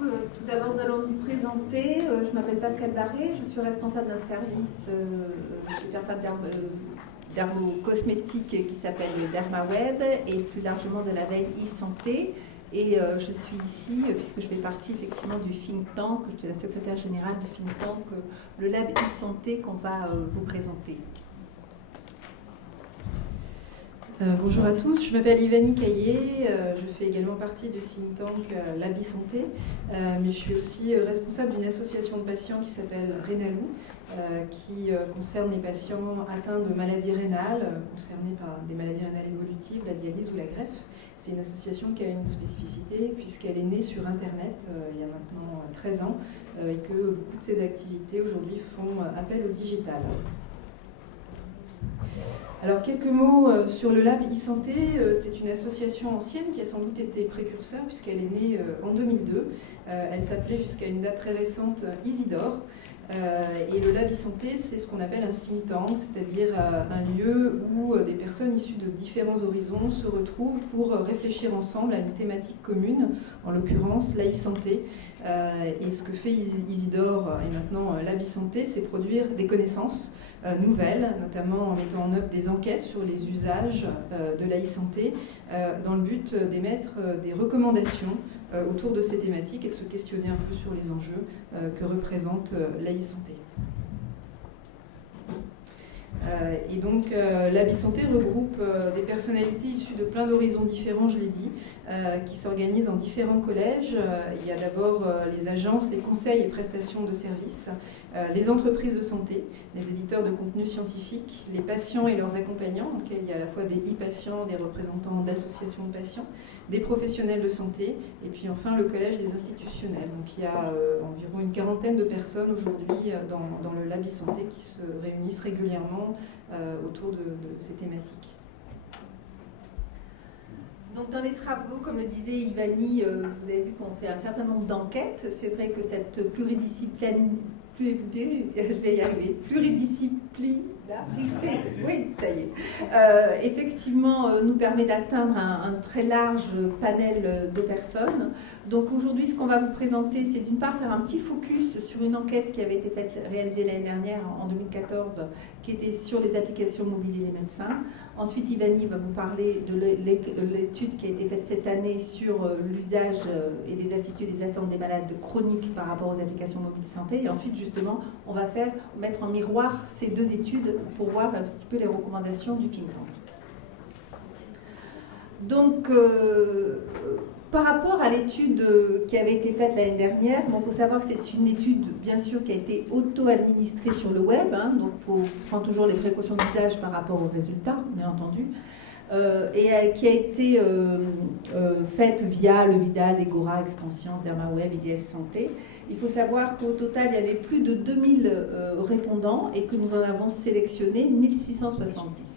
tout d'abord, nous allons nous présenter. Je m'appelle Pascal Barré, je suis responsable d'un service chez Perfat dermocosmétique qui s'appelle DermaWeb et plus largement de la veille e-santé. Et je suis ici puisque je fais partie effectivement du think tank, je suis la secrétaire générale du think tank, le Lab e-santé qu'on va vous présenter. Bonjour à tous, je m'appelle Ivani Caillé, je fais également partie du think tank Lab e-santé, mais je suis aussi responsable d'une association de patients qui s'appelle Rénalou, qui concerne les patients atteints de maladies rénales, concernés par des maladies rénales évolutives, la dialyse ou la greffe. C'est une association qui a une spécificité puisqu'elle est née sur Internet il y a maintenant 13 ans et que beaucoup de ses activités aujourd'hui font appel au digital. Alors quelques mots sur le Lab e-santé. C'est une association ancienne qui a sans doute été précurseur puisqu'elle est née en 2002. Elle s'appelait jusqu'à une date très récente Isidore. Et le Lab e-santé, c'est ce qu'on appelle un think tank, c'est-à-dire un lieu où des personnes issues de différents horizons se retrouvent pour réfléchir ensemble à une thématique commune, en l'occurrence la e-santé. Et ce que fait Isidore et maintenant Lab e-santé, c'est produire des connaissances nouvelles, notamment en mettant en œuvre des enquêtes sur les usages de la e-santé, dans le but d'émettre des recommandations autour de ces thématiques et de se questionner un peu sur les enjeux que représente la e-santé. Et donc Lab e-santé regroupe des personnalités issues de plein d'horizons différents, je l'ai dit, qui s'organisent en différents collèges. Il y a d'abord les agences, les conseils et prestations de services, les entreprises de santé, les éditeurs de contenu scientifique, les patients et leurs accompagnants, dans lesquels il y a à la fois des e-patients, des représentants d'associations de patients, des professionnels de santé, et puis enfin le collège des institutionnels. Donc il y a environ une quarantaine de personnes aujourd'hui dans le Lab e-santé qui se réunissent régulièrement autour de ces thématiques. Donc dans les travaux, comme le disait Ivani, vous avez vu qu'on fait un certain nombre d'enquêtes. C'est vrai que cette oui, ça y est, effectivement nous permet d'atteindre un très large panel de personnes. Donc aujourd'hui, ce qu'on va vous présenter, c'est d'une part faire un petit focus sur une enquête qui avait été réalisée l'année dernière, en 2014, qui était sur les applications mobiles et les médecins. Ensuite, Ivani va vous parler de l'étude qui a été faite cette année sur l'usage et les attitudes et les attentes des malades chroniques par rapport aux applications mobiles santé. Et ensuite, justement, on va mettre en miroir ces deux études pour voir un petit peu les recommandations du think tank. Donc, par rapport à l'étude qui avait été faite l'année dernière, il faut savoir que c'est une étude, bien sûr, qui a été auto-administrée sur le web, donc il faut prendre toujours les précautions d'usage par rapport aux résultats, bien entendu, et qui a été faite via le Vidal, Egora, Expansion, DermaWeb, IDS Santé. Il faut savoir qu'au total, il y avait plus de 2000 répondants et que nous en avons sélectionné 1670.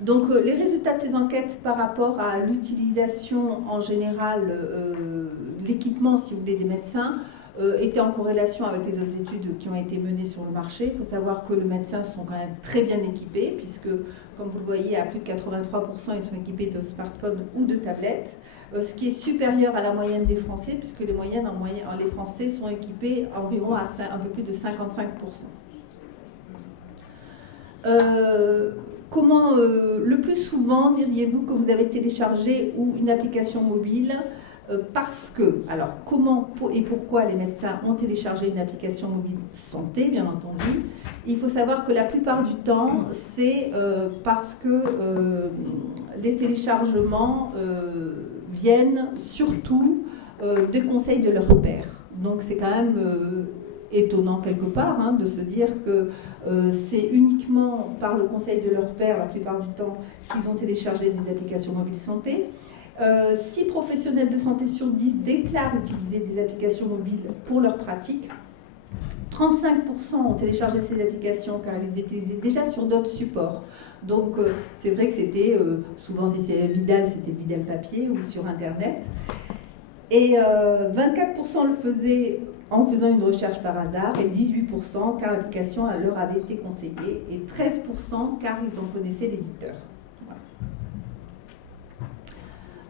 Donc les résultats de ces enquêtes par rapport à l'utilisation en général de l'équipement, si vous voulez, des médecins, étaient en corrélation avec les autres études qui ont été menées sur le marché. Il faut savoir que les médecins sont quand même très bien équipés, puisque, comme vous le voyez, à plus de 83%, ils sont équipés de smartphones ou de tablettes, ce qui est supérieur à la moyenne des Français, puisque les les Français sont équipés environ à un peu plus de 55%. Comment, le plus souvent, diriez-vous que vous avez téléchargé une application mobile parce que, alors, comment et pourquoi les médecins ont téléchargé une application mobile santé, bien entendu. Il faut savoir que la plupart du temps, c'est parce que les téléchargements viennent surtout des conseils de leurs pairs. Donc, c'est quand même étonnant quelque part de se dire que c'est uniquement par le conseil de leur père, la plupart du temps, qu'ils ont téléchargé des applications mobiles santé. 6 professionnels de santé sur 10 déclarent utiliser des applications mobiles pour leur pratique. 35% ont téléchargé ces applications car elles les utilisaient déjà sur d'autres supports. Donc c'est vrai que c'était, souvent si c'est Vidal, c'était Vidal papier ou sur Internet. Et 24% le faisaient en faisant une recherche par hasard, et 18% car l'application leur avait été conseillée, et 13% car ils en connaissaient l'éditeur.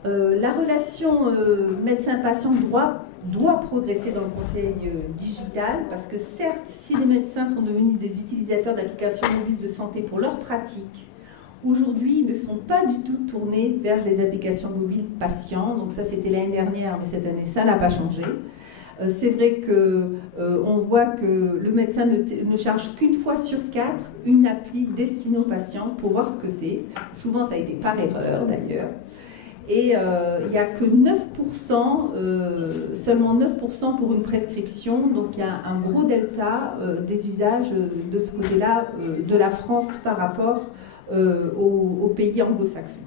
La relation médecin-patient doit progresser dans le conseil digital parce que certes, si les médecins sont devenus des utilisateurs d'applications mobiles de santé pour leur pratique, aujourd'hui, ils ne sont pas du tout tournés vers les applications mobiles patients. Donc ça, c'était l'année dernière, mais cette année, ça n'a pas changé. C'est vrai qu'on voit que le médecin ne charge qu'une fois sur 4 une appli destinée aux patients pour voir ce que c'est. Souvent, ça a été par erreur d'ailleurs. Et il n'y a que 9%, seulement 9% pour une prescription. Donc il y a un gros delta des usages de ce côté-là de la France par rapport aux pays anglo-saxons.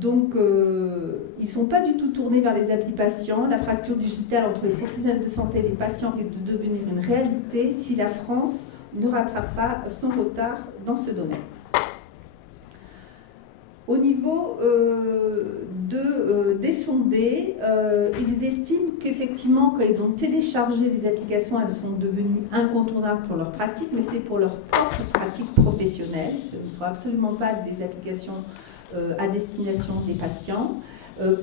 Donc ils ne sont pas du tout tournés vers les applis patients. La fracture digitale entre les professionnels de santé et les patients risque de devenir une réalité si la France ne rattrape pas son retard dans ce domaine. Au niveau des sondés, ils estiment qu'effectivement, quand ils ont téléchargé les applications, elles sont devenues incontournables pour leur pratique, mais c'est pour leur propre pratique professionnelle. Ce ne sont absolument pas des applications à destination des patients.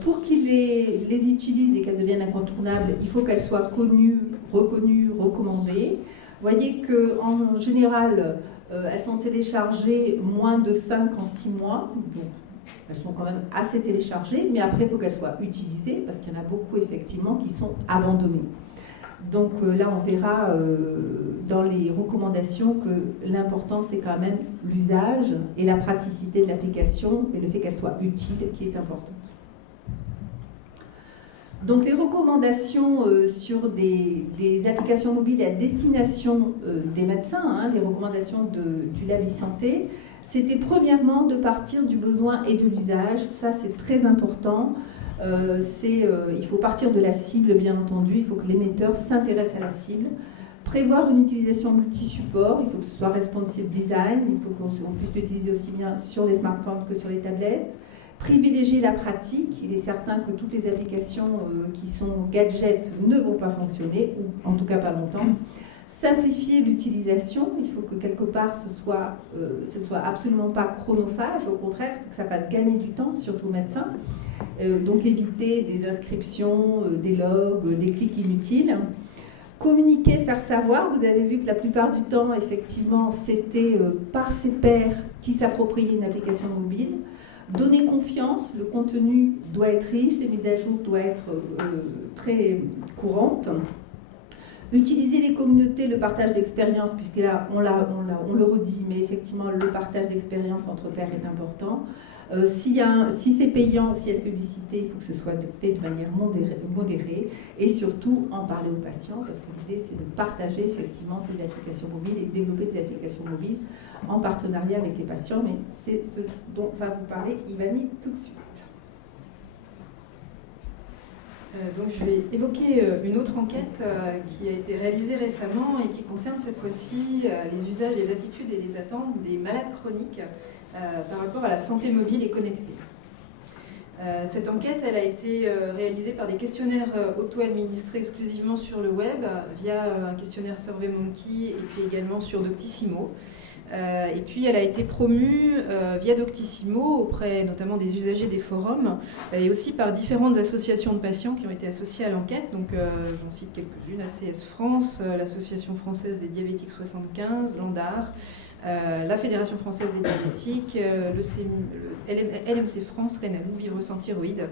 Pour qu'ils les utilisent et qu'elles deviennent incontournables, il faut qu'elles soient connues, reconnues, recommandées. Vous voyez qu'en général, elles sont téléchargées moins de 5 en 6 mois. Donc, elles sont quand même assez téléchargées, mais après, il faut qu'elles soient utilisées, parce qu'il y en a beaucoup, effectivement, qui sont abandonnées. Donc là, on verra dans les recommandations que l'important, c'est quand même l'usage et la praticité de l'application, et le fait qu'elle soit utile qui est importante. Donc les recommandations sur des applications mobiles à destination des médecins, les recommandations du Lab e-santé, c'était premièrement de partir du besoin et de l'usage. Ça, c'est très important. Il faut partir de la cible, bien entendu. Il faut que l'émetteur s'intéresse à la cible. Prévoir une utilisation multi-support. Il faut que ce soit responsive design. Il faut qu'on puisse l'utiliser aussi bien sur les smartphones que sur les tablettes. Privilégier la pratique. Il est certain que toutes les applications qui sont gadgets ne vont pas fonctionner, ou en tout cas pas longtemps. Simplifier l'utilisation. Il faut que quelque part ce ne soit absolument pas chronophage. Au contraire, il faut que ça fasse gagner du temps, surtout aux médecins. Donc éviter des inscriptions, des logs, des clics inutiles. Communiquer, faire savoir. Vous avez vu que la plupart du temps, effectivement, c'était par ses pairs qui s'appropriaient une application mobile. Donner confiance, le contenu doit être riche, les mises à jour doivent être très courantes. Utiliser les communautés, le partage d'expérience, puisque là, on le redit, mais effectivement, le partage d'expérience entre pairs est important. Si c'est payant, s'il y a de publicité, il faut que ce soit fait de manière modérée et surtout en parler aux patients, parce que l'idée, c'est de partager effectivement ces applications mobiles et de développer des applications mobiles en partenariat avec les patients, mais c'est ce dont va vous parler Ivani tout de suite. Donc je vais évoquer une autre enquête qui a été réalisée récemment et qui concerne cette fois-ci les usages, les attitudes et les attentes des malades chroniques par rapport à la santé mobile et connectée. Cette enquête, elle a été réalisée par des questionnaires auto-administrés exclusivement sur le web via un questionnaire SurveyMonkey et puis également sur Doctissimo. Et puis elle a été promue via Doctissimo auprès notamment des usagers des forums et aussi par différentes associations de patients qui ont été associées à l'enquête. Donc j'en cite quelques-unes, ACS France, l'Association française des diabétiques 75, l'ANDAR, la Fédération française des diabétiques, le LMC France, Rénalou, Vivre sans thyroïde,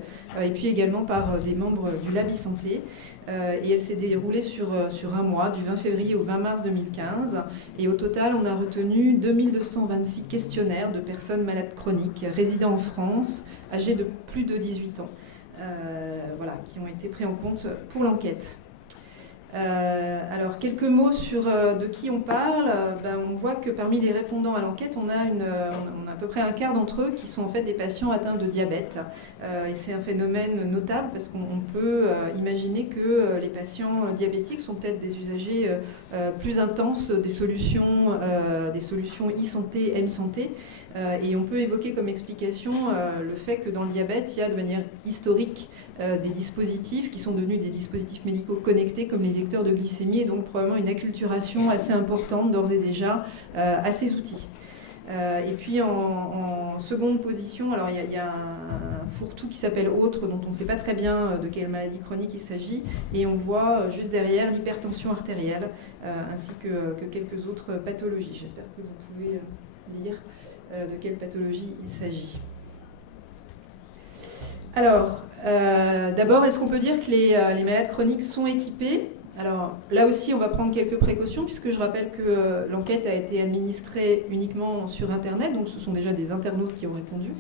et puis également par des membres du Lab e-santé. Et elle s'est déroulée sur un mois, du 20 février au 20 mars 2015. Et au total, on a retenu 2226 questionnaires de personnes malades chroniques résidant en France, âgées de plus de 18 ans, qui ont été pris en compte pour l'enquête. Alors, quelques mots sur de qui on parle. On voit que parmi les répondants à l'enquête, on a à peu près un quart d'entre eux qui sont en fait des patients atteints de diabète. Et c'est un phénomène notable parce qu'on peut imaginer que les patients diabétiques sont peut-être des usagers plus intenses des solutions e-santé, M-santé. Et on peut évoquer comme explication le fait que dans le diabète, il y a de manière historique des dispositifs qui sont devenus des dispositifs médicaux connectés comme les lecteurs de glycémie et donc probablement une acculturation assez importante d'ores et déjà à ces outils. Et puis en seconde position, alors il y a un fourre-tout qui s'appelle autre, dont on ne sait pas très bien de quelle maladie chronique il s'agit, et on voit juste derrière l'hypertension artérielle, ainsi que quelques autres pathologies. J'espère que vous pouvez lire de quelle pathologie il s'agit. Alors, d'abord, est-ce qu'on peut dire que les malades chroniques sont équipés ? Alors là aussi, on va prendre quelques précautions, puisque je rappelle que l'enquête a été administrée uniquement sur Internet, donc ce sont déjà des internautes qui ont répondu.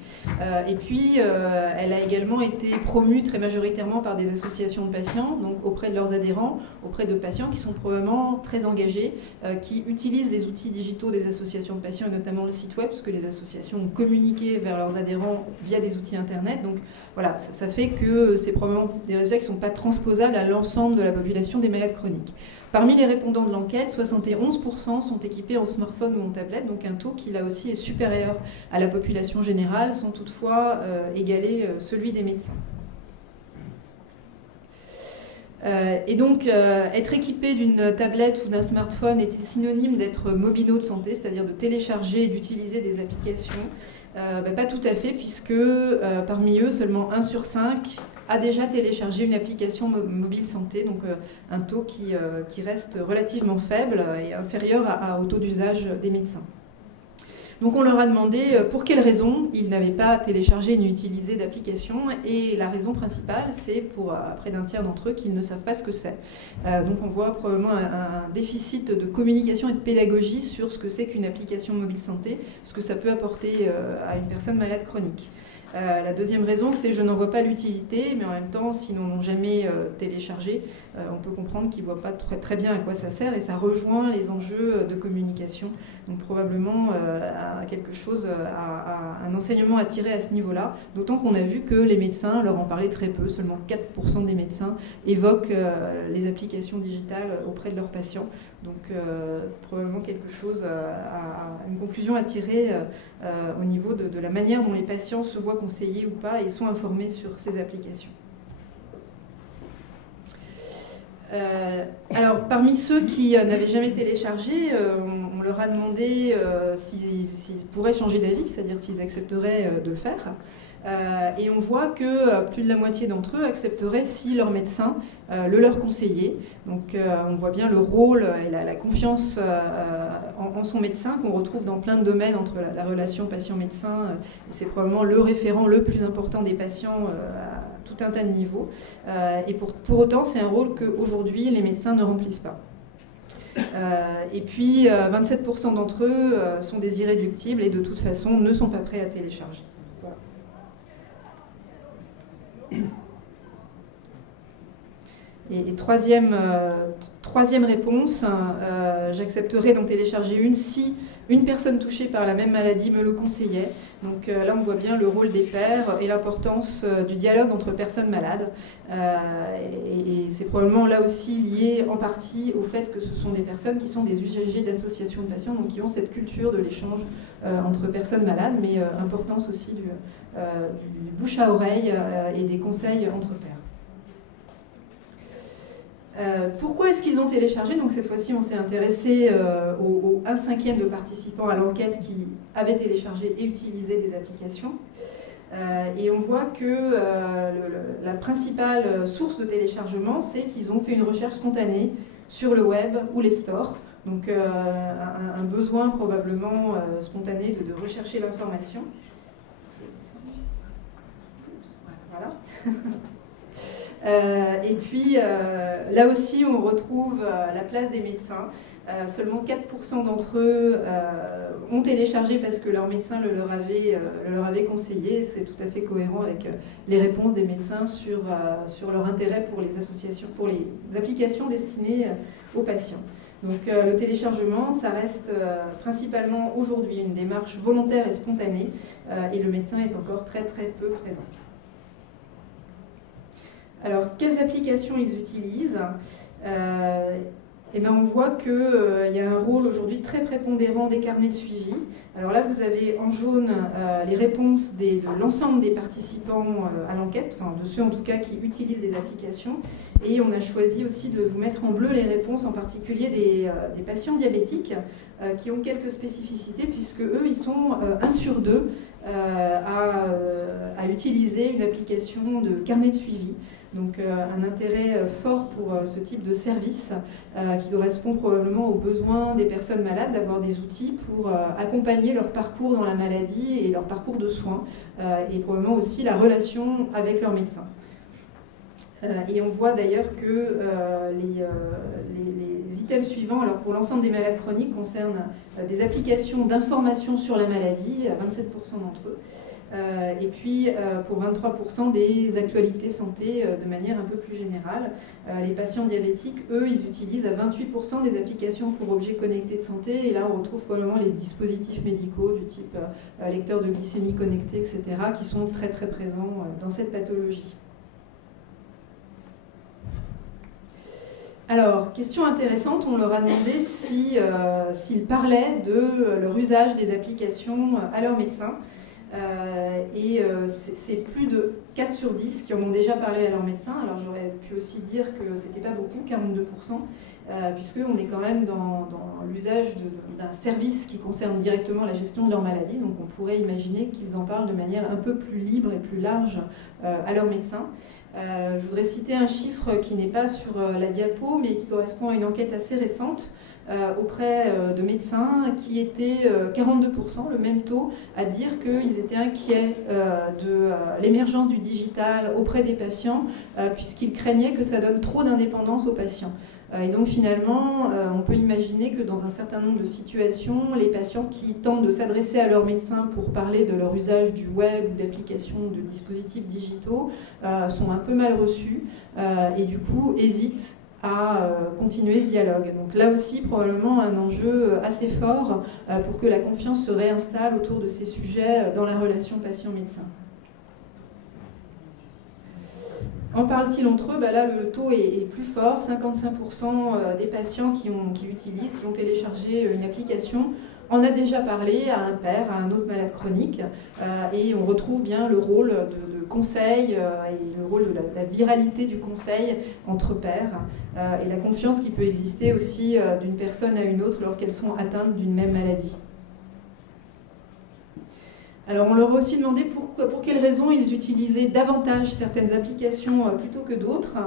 Et puis, elle a également été promue très majoritairement par des associations de patients, donc auprès de leurs adhérents, auprès de patients qui sont probablement très engagés, qui utilisent les outils digitaux des associations de patients, et notamment le site web, parce que les associations ont communiqué vers leurs adhérents via des outils Internet. Donc voilà, ça fait que c'est probablement des résultats qui ne sont pas transposables à l'ensemble de la population des malades chroniques. Parmi les répondants de l'enquête, 71% sont équipés en smartphone ou en tablette, donc un taux qui là aussi est supérieur à la population générale, sans toutefois égaler celui des médecins. Et donc, être équipé d'une tablette ou d'un smartphone est-il synonyme d'être mobino de santé, c'est-à-dire de télécharger et d'utiliser des applications ? Pas tout à fait, puisque parmi eux, seulement 1 sur 5 a déjà téléchargé une application mobile santé, donc un taux qui reste relativement faible et inférieur au taux d'usage des médecins. Donc on leur a demandé pour quelles raisons ils n'avaient pas téléchargé ni utilisé d'application, et la raison principale, c'est pour près d'un tiers d'entre eux qu'ils ne savent pas ce que c'est. Donc on voit probablement un déficit de communication et de pédagogie sur ce que c'est qu'une application mobile santé, ce que ça peut apporter à une personne malade chronique. La deuxième raison, c'est je n'en vois pas l'utilité, mais en même temps, s'ils n'en ont jamais téléchargé, on peut comprendre qu'ils ne voient pas très bien à quoi ça sert, et ça rejoint les enjeux de communication. Donc probablement quelque chose, un enseignement à tirer à ce niveau-là, d'autant qu'on a vu que les médecins leur en parlaient très peu, seulement 4% des médecins évoquent les applications digitales auprès de leurs patients. Donc probablement quelque chose, une conclusion à tirer au niveau de la manière dont les patients se voient conseillés ou pas et sont informés sur ces applications. Alors, parmi ceux qui n'avaient jamais téléchargé, on leur a demandé s'ils pourraient changer d'avis, c'est-à-dire s'ils accepteraient de le faire. Et on voit que plus de la moitié d'entre eux accepteraient si leur médecin le leur conseillait. Donc on voit bien le rôle et la confiance en son médecin qu'on retrouve dans plein de domaines entre la relation patient-médecin. C'est probablement le référent le plus important des patients à tout un tas de niveaux. Et pour autant, c'est un rôle qu'aujourd'hui les médecins ne remplissent pas. Et puis 27% d'entre eux sont des irréductibles et de toute façon ne sont pas prêts à télécharger. Voilà. Et troisième réponse, j'accepterais d'en télécharger une si une personne touchée par la même maladie me le conseillait. Donc là, on voit bien le rôle des pairs et l'importance du dialogue entre personnes malades. Et c'est probablement là aussi lié en partie au fait que ce sont des personnes qui sont des usagers d'associations de patients, donc qui ont cette culture de l'échange entre personnes malades, mais importance aussi du bouche à oreille et des conseils entre pairs. Pourquoi est-ce qu'ils ont téléchargé ? Donc cette fois-ci, on s'est intéressé aux 1/5 de participants à l'enquête qui avaient téléchargé et utilisé des applications. Et on voit que la principale source de téléchargement, c'est qu'ils ont fait une recherche spontanée sur le web ou les stores. Donc un besoin probablement spontané de rechercher l'information. Voilà. Et puis là aussi on retrouve la place des médecins. Seulement 4% d'entre eux ont téléchargé parce que leur médecin le leur avait conseillé. C'est tout à fait cohérent avec les réponses des médecins sur leur intérêt pour les associations, pour les applications destinées aux patients. Donc le téléchargement, ça reste principalement aujourd'hui une démarche volontaire et spontanée, et le médecin est encore très très peu présent. Alors, quelles applications ils utilisent ? et ben on voit qu'il y a un rôle aujourd'hui très prépondérant des carnets de suivi. Alors là, vous avez en jaune les réponses de l'ensemble des participants à l'enquête, enfin de ceux en tout cas qui utilisent des applications. Et on a choisi aussi de vous mettre en bleu les réponses, en particulier des patients diabétiques, qui ont quelques spécificités, puisque eux, ils sont 1 sur 2 à utiliser une application de carnet de suivi. Donc un intérêt fort pour ce type de service qui correspond probablement aux besoins des personnes malades d'avoir des outils pour accompagner leur parcours dans la maladie et leur parcours de soins et probablement aussi la relation avec leur médecin. Et on voit d'ailleurs que les items suivants, alors pour l'ensemble des malades chroniques, concernent des applications d'information sur la maladie, à 27% d'entre eux. Et puis pour 23% des actualités santé de manière un peu plus générale. Les patients diabétiques, eux, ils utilisent à 28% des applications pour objets connectés de santé, et là on retrouve probablement les dispositifs médicaux du type lecteur de glycémie connecté, etc., qui sont très très présents dans cette pathologie. Alors, question intéressante, on leur a demandé s'ils parlaient de leur usage des applications à leur médecin. C'est plus de 4 sur 10 qui en ont déjà parlé à leur médecin. Alors j'aurais pu aussi dire que c'était pas beaucoup, 42%, puisqu'on est quand même dans l'usage d'un service qui concerne directement la gestion de leur maladie. Donc on pourrait imaginer qu'ils en parlent de manière un peu plus libre et plus large à leur médecin. Je voudrais citer un chiffre qui n'est pas sur la diapo, mais qui correspond à une enquête assez récente auprès de médecins qui étaient 42%, le même taux, à dire qu'ils étaient inquiets de l'émergence du digital auprès des patients, puisqu'ils craignaient que ça donne trop d'indépendance aux patients. Et donc finalement, on peut imaginer que dans un certain nombre de situations, les patients qui tentent de s'adresser à leur médecin pour parler de leur usage du web ou d'applications ou de dispositifs digitaux sont un peu mal reçus et du coup hésitent à continuer ce dialogue. Donc là aussi, probablement un enjeu assez fort pour que la confiance se réinstalle autour de ces sujets dans la relation patient-médecin. En parlent-ils entre eux ? Là, le taux est plus fort. 55% des patients qui ont téléchargé une application en a déjà parlé à un père, à un autre malade chronique. Et on retrouve bien le rôle de conseil et le rôle de la viralité du conseil entre pairs et la confiance qui peut exister aussi d'une personne à une autre lorsqu'elles sont atteintes d'une même maladie. Alors on leur a aussi demandé pour quelles raisons ils utilisaient davantage certaines applications plutôt que d'autres.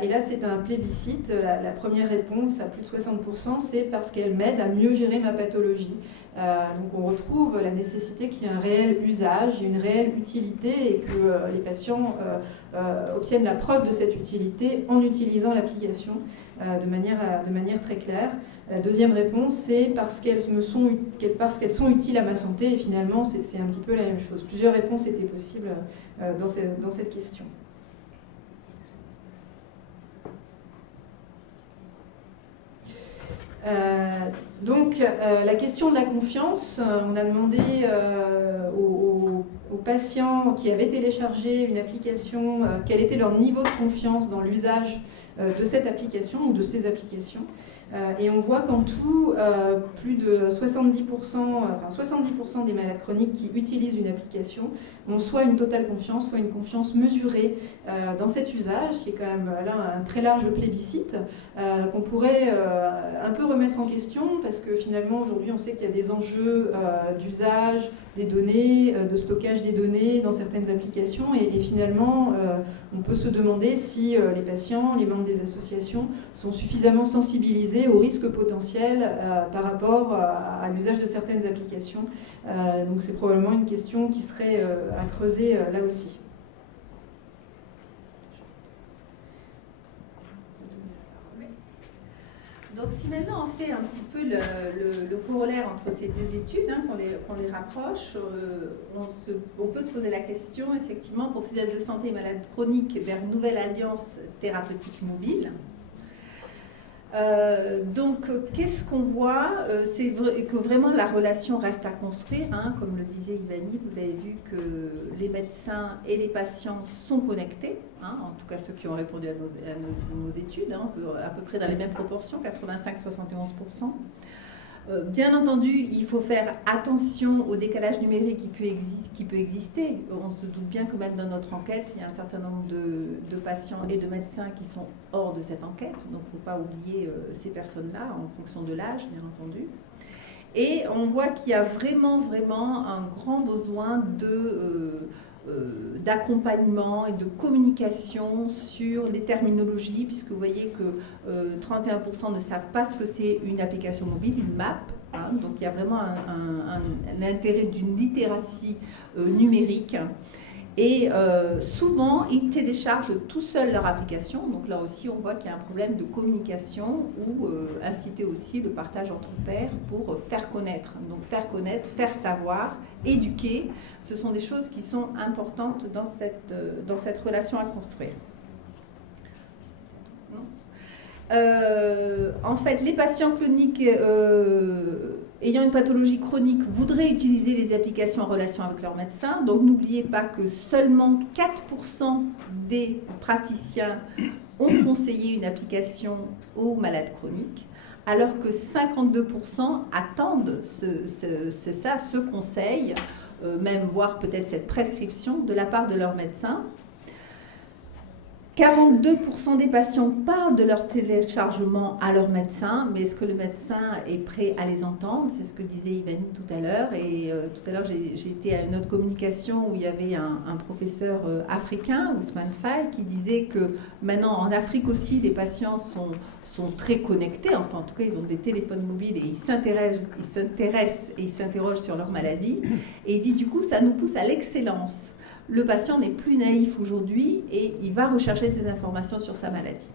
Et là c'est un plébiscite. La première réponse à plus de 60%, c'est parce qu'elle m'aide à mieux gérer ma pathologie. Donc on retrouve la nécessité qu'il y ait un réel usage, une réelle utilité et que les patients obtiennent la preuve de cette utilité en utilisant l'application de manière très claire. La deuxième réponse, c'est parce qu'elles sont utiles à ma santé, et finalement, c'est un petit peu la même chose. Plusieurs réponses étaient possibles dans cette question. Donc, la question de la confiance, on a demandé aux patients qui avaient téléchargé une application quel était leur niveau de confiance dans l'usage de cette application ou de ces applications. Et on voit qu'en tout, plus de 70% des malades chroniques qui utilisent une application ont soit une totale confiance, soit une confiance mesurée dans cet usage, qui est quand même là un très large plébiscite, qu'on pourrait un peu remettre en question, parce que finalement aujourd'hui on sait qu'il y a des enjeux d'usage des données, de stockage des données dans certaines applications, et finalement on peut se demander si les patients, les membres des associations sont suffisamment sensibilisés aux risques potentiels par rapport à l'usage de certaines applications. Donc c'est probablement une question qui serait à creuser là aussi. Donc si maintenant on fait un petit peu le corollaire entre ces deux études, qu'on les rapproche, on peut se poser la question, effectivement, professionnels de santé et malades chroniques vers une nouvelle alliance thérapeutique mobile. Donc, qu'est-ce qu'on voit? C'est que vraiment la relation reste à construire. Hein. Comme le disait Ivani, vous avez vu que les médecins et les patients sont connectés. Hein. En tout cas, ceux qui ont répondu à nos études, hein, à peu près dans les mêmes proportions, 85-71%. Bien entendu, il faut faire attention au décalage numérique qui peut exister. On se doute bien que même dans notre enquête, il y a un certain nombre de patients et de médecins qui sont hors de cette enquête. Donc, il ne faut pas oublier ces personnes-là en fonction de l'âge, bien entendu. Et on voit qu'il y a vraiment un grand besoin d'accompagnement et de communication sur les terminologies, puisque vous voyez que 31% ne savent pas ce que c'est une application mobile, une map. Hein, donc il y a vraiment l'intérêt d'une littératie numérique. Et souvent, ils téléchargent tout seuls leur application. Donc là aussi, on voit qu'il y a un problème de communication ou inciter aussi le partage entre pairs pour faire connaître. Donc faire connaître, faire savoir, éduquer, ce sont des choses qui sont importantes dans cette relation à construire. En fait, les patients chroniques ayant une pathologie chronique voudraient utiliser les applications en relation avec leur médecin. Donc, n'oubliez pas que seulement 4% des praticiens ont conseillé une application aux malades chroniques, alors que 52% attendent ce conseil, même voire peut-être cette prescription de la part de leur médecin. 42% des patients parlent de leur téléchargement à leur médecin, mais est-ce que le médecin est prêt à les entendre? C'est ce que disait Ivani tout à l'heure. Et tout à l'heure, j'ai été à une autre communication où il y avait un professeur africain, Ousmane Faye, qui disait que maintenant, en Afrique aussi, les patients sont très connectés. Enfin, en tout cas, ils ont des téléphones mobiles et ils s'intéressent et ils s'interrogent sur leur maladie. Et il dit, du coup, ça nous pousse à l'excellence. Le patient n'est plus naïf aujourd'hui et il va rechercher des informations sur sa maladie.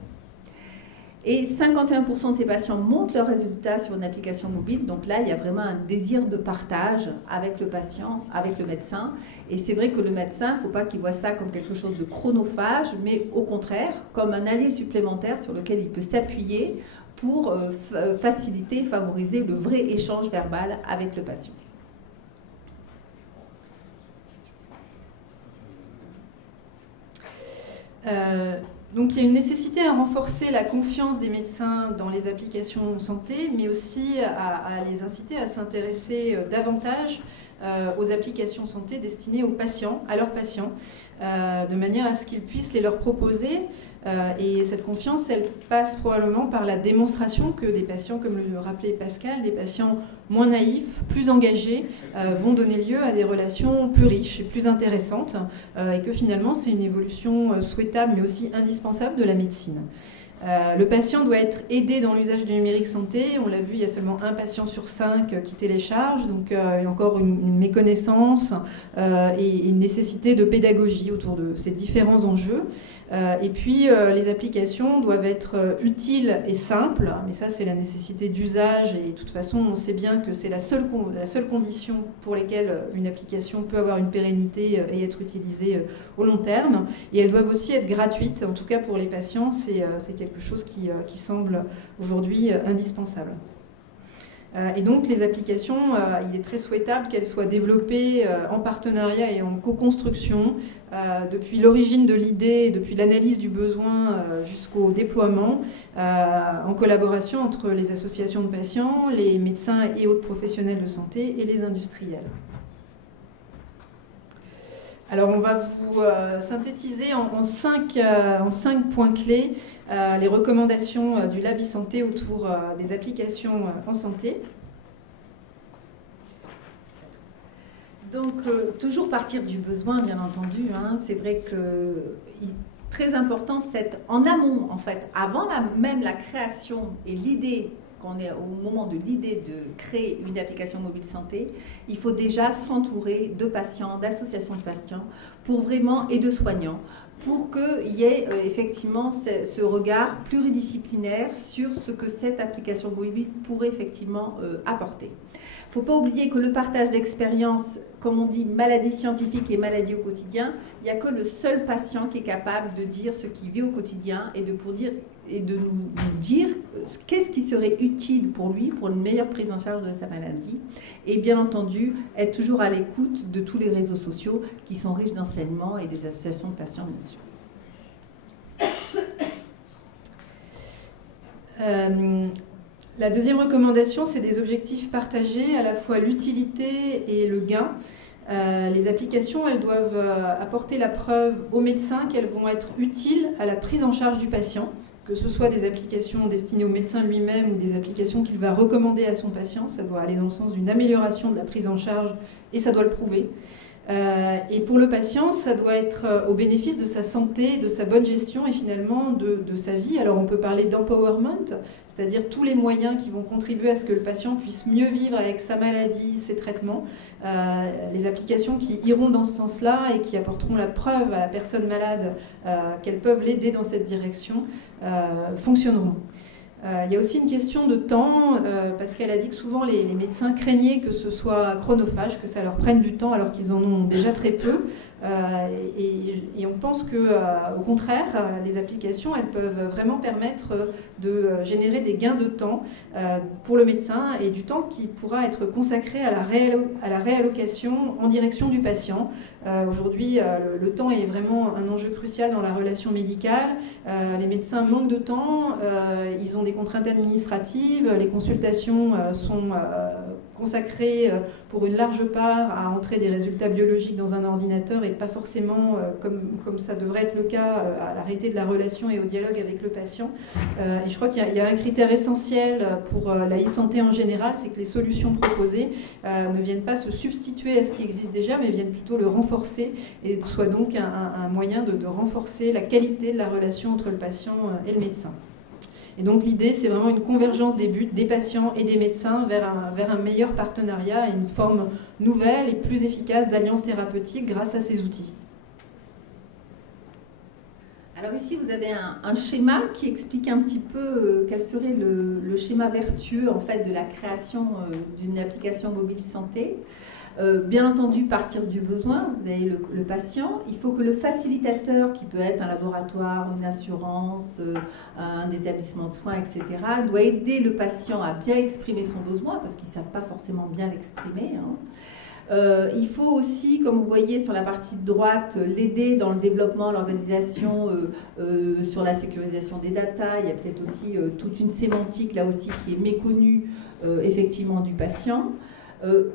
Et 51% de ces patients montrent leurs résultats sur une application mobile. Donc là, il y a vraiment un désir de partage avec le patient, avec le médecin. Et c'est vrai que le médecin, il ne faut pas qu'il voit ça comme quelque chose de chronophage, mais au contraire, comme un allié supplémentaire sur lequel il peut s'appuyer pour faciliter, favoriser le vrai échange verbal avec le patient. Donc il y a une nécessité à renforcer la confiance des médecins dans les applications santé, mais aussi à les inciter à s'intéresser davantage aux applications santé destinées aux patients, à leurs patients, de manière à ce qu'ils puissent les leur proposer. Et cette confiance, elle passe probablement par la démonstration que des patients, comme le rappelait Pascal, des patients moins naïfs, plus engagés, vont donner lieu à des relations plus riches et plus intéressantes, et que finalement c'est une évolution souhaitable mais aussi indispensable de la médecine. Le patient doit être aidé dans l'usage du numérique santé. On l'a vu, il y a seulement 1 patient sur 5 qui télécharge, donc il y a encore une méconnaissance et une nécessité de pédagogie autour de ces différents enjeux. Et puis les applications doivent être utiles et simples, mais ça c'est la nécessité d'usage et de toute façon on sait bien que c'est la seule condition pour laquelle une application peut avoir une pérennité et être utilisée au long terme. Et elles doivent aussi être gratuites, en tout cas pour les patients, c'est quelque chose qui semble aujourd'hui indispensable. Et donc les applications, il est très souhaitable qu'elles soient développées en partenariat et en co-construction depuis l'origine de l'idée, depuis l'analyse du besoin jusqu'au déploiement, en collaboration entre les associations de patients, les médecins et autres professionnels de santé et les industriels. Alors on va vous synthétiser en 5 points clés les recommandations du Lab e-santé autour des applications en santé. Donc, toujours partir du besoin, bien entendu. Hein. C'est vrai que très importante, c'est en amont, en fait, avant même la création et l'idée, qu'on est au moment de l'idée de créer une application mobile santé, il faut déjà s'entourer de patients, d'associations de patients, pour vraiment, et de soignants, pour qu'il y ait effectivement ce regard pluridisciplinaire sur ce que cette application mobile pourrait effectivement apporter. Il ne faut pas oublier que le partage d'expériences, comme on dit, maladie scientifique et maladie au quotidien, il n'y a que le seul patient qui est capable de dire ce qu'il vit au quotidien et de et de nous dire qu'est-ce qui serait utile pour lui, pour une meilleure prise en charge de sa maladie. Et bien entendu, être toujours à l'écoute de tous les réseaux sociaux qui sont riches d'enseignements et des associations de patients, bien sûr. La deuxième recommandation, c'est des objectifs partagés, à la fois l'utilité et le gain. Les applications, elles doivent apporter la preuve aux médecins qu'elles vont être utiles à la prise en charge du patient, que ce soit des applications destinées au médecin lui-même ou des applications qu'il va recommander à son patient. Ça doit aller dans le sens d'une amélioration de la prise en charge et ça doit le prouver. Et pour le patient, ça doit être au bénéfice de sa santé, de sa bonne gestion et finalement de sa vie. Alors on peut parler d'empowerment, c'est-à-dire tous les moyens qui vont contribuer à ce que le patient puisse mieux vivre avec sa maladie, ses traitements. Les applications qui iront dans ce sens-là et qui apporteront la preuve à la personne malade qu'elles peuvent l'aider dans cette direction fonctionneront. Il y a aussi une question de temps, parce qu'elle a dit que souvent les médecins craignaient que ce soit chronophage, que ça leur prenne du temps alors qu'ils en ont déjà très peu. Et on pense qu'au contraire, les applications, elles peuvent vraiment permettre de générer des gains de temps pour le médecin et du temps qui pourra être consacré à la réallocation en direction du patient. Aujourd'hui, le temps est vraiment un enjeu crucial dans la relation médicale. Les médecins manquent de temps, ils ont des contraintes administratives, les consultations sont consacrées pour une large part à entrer des résultats biologiques dans un ordinateur et pas forcément, comme ça devrait être le cas, à l'arrêté de la relation et au dialogue avec le patient. Et je crois qu'il y a un critère essentiel pour la e-santé en général, c'est que les solutions proposées ne viennent pas se substituer à ce qui existe déjà, mais viennent plutôt le renforcer et soient donc un moyen de renforcer la qualité de la relation entre le patient et le médecin. Et donc l'idée, c'est vraiment une convergence des buts des patients et des médecins vers un meilleur partenariat et une forme nouvelle et plus efficace d'alliance thérapeutique grâce à ces outils. Alors ici, vous avez un schéma qui explique un petit peu quel serait le schéma vertueux en fait, de la création d'une application mobile santé. Bien entendu, partir du besoin, vous avez le patient. Il faut que le facilitateur, qui peut être un laboratoire, une assurance, un établissement de soins, etc., doit aider le patient à bien exprimer son besoin, parce qu'ils ne savent pas forcément bien l'exprimer. Il faut aussi, comme vous voyez sur la partie de droite, l'aider dans le développement, l'organisation, sur la sécurisation des datas. Il y a peut-être aussi toute une sémantique, là aussi, qui est méconnue, effectivement, du patient.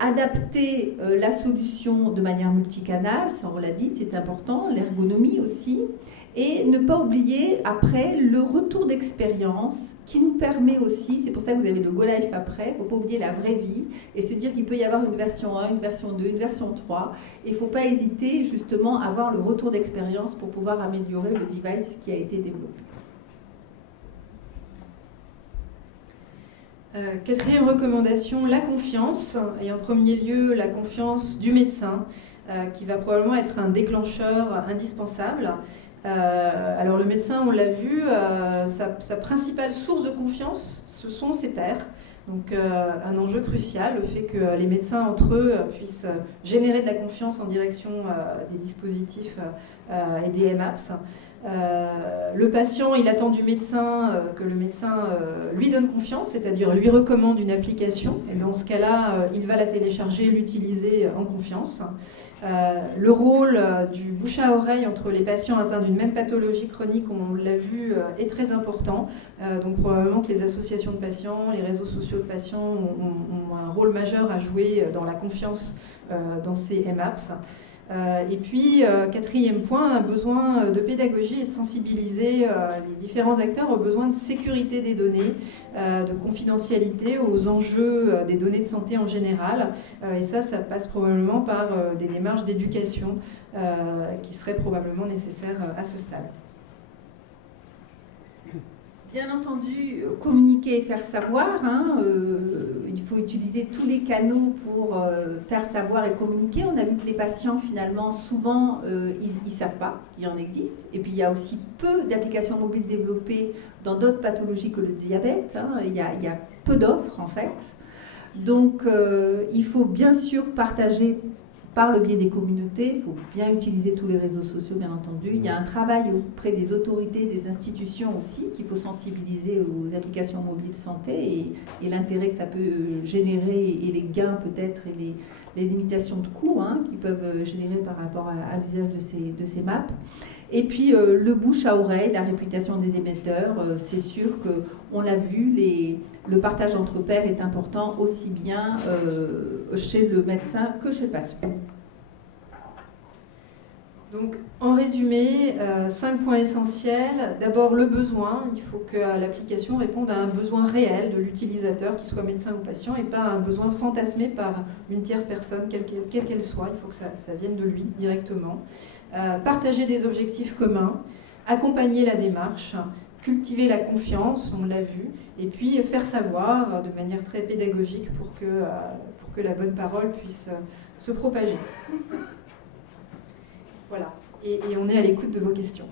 Adapter la solution de manière multicanale, ça on l'a dit, c'est important, l'ergonomie aussi, et ne pas oublier après le retour d'expérience qui nous permet aussi, c'est pour ça que vous avez le Go Live après, il ne faut pas oublier la vraie vie et se dire qu'il peut y avoir une version 1, une version 2, une version 3, et il ne faut pas hésiter justement à avoir le retour d'expérience pour pouvoir améliorer le device qui a été développé. Quatrième recommandation, la confiance, et en premier lieu la confiance du médecin, qui va probablement être un déclencheur indispensable. Alors le médecin, on l'a vu, sa principale source de confiance, ce sont ses pairs. Donc un enjeu crucial, le fait que les médecins entre eux puissent générer de la confiance en direction des dispositifs et des MAPS. Le patient, il attend du médecin que le médecin lui donne confiance, c'est-à-dire lui recommande une application. Et dans ce cas-là, il va la télécharger, l'utiliser en confiance. Le rôle du bouche à oreille entre les patients atteints d'une même pathologie chronique, comme on l'a vu, est très important. Donc probablement que les associations de patients, les réseaux sociaux de patients ont un rôle majeur à jouer dans la confiance dans ces MAPS. Et puis, quatrième point, un besoin de pédagogie et de sensibiliser les différents acteurs aux besoins de sécurité des données, de confidentialité, aux enjeux des données de santé en général. Et ça passe probablement par des démarches d'éducation qui seraient probablement nécessaires à ce stade. Bien entendu, communiquer et faire savoir. Il faut utiliser tous les canaux pour faire savoir et communiquer. On a vu que les patients, finalement, souvent, ils ne savent pas qu'il y en existe. Et puis, il y a aussi peu d'applications mobiles développées dans d'autres pathologies que le diabète. Il y a peu d'offres, en fait. Donc, il faut bien sûr partager par le biais des communautés. Il faut bien utiliser tous les réseaux sociaux, bien entendu. Il y a un travail auprès des autorités, des institutions aussi, qu'il faut sensibiliser aux applications mobiles santé et l'intérêt que ça peut générer et les gains peut-être et les limitations de coûts qui peuvent générer par rapport à l'usage de ces maps. Et puis le bouche à oreille, la réputation des émetteurs, c'est sûr qu'on l'a vu, le partage entre pairs est important aussi bien chez le médecin que chez le patient. Donc, en résumé, 5 points essentiels. D'abord, le besoin. Il faut que l'application réponde à un besoin réel de l'utilisateur, qu'il soit médecin ou patient, et pas à un besoin fantasmé par une tierce personne, quelle qu'elle soit. Il faut que ça vienne de lui directement. Partager des objectifs communs, accompagner la démarche, cultiver la confiance, on l'a vu, et puis faire savoir de manière très pédagogique pour que la bonne parole puisse se propager. Voilà, et on est à l'écoute de vos questions.